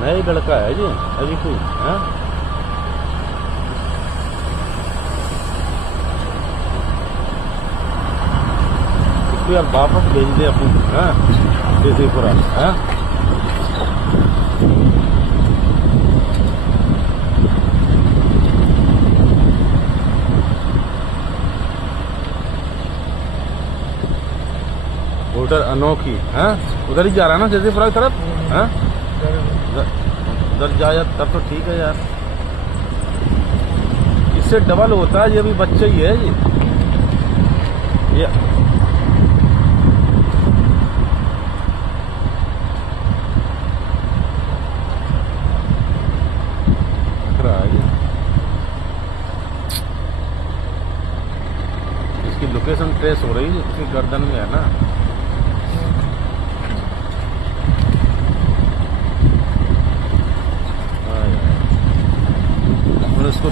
नया लड़का है जी, अभी कोई है। इसको यार वापस भेज दे अपन, हाँ जयपुरा, हाँ। होटल अनोखी, हाँ उधर ही जा रहा है ना जयपुरा की तरफ, हाँ उधर जा यार, तब तो ठीक है यार। इससे डबल होता है, ये भी बच्चे ही है ये इसकी लोकेशन ट्रेस हो रही है, इसकी गर्दन में है ना। और इसको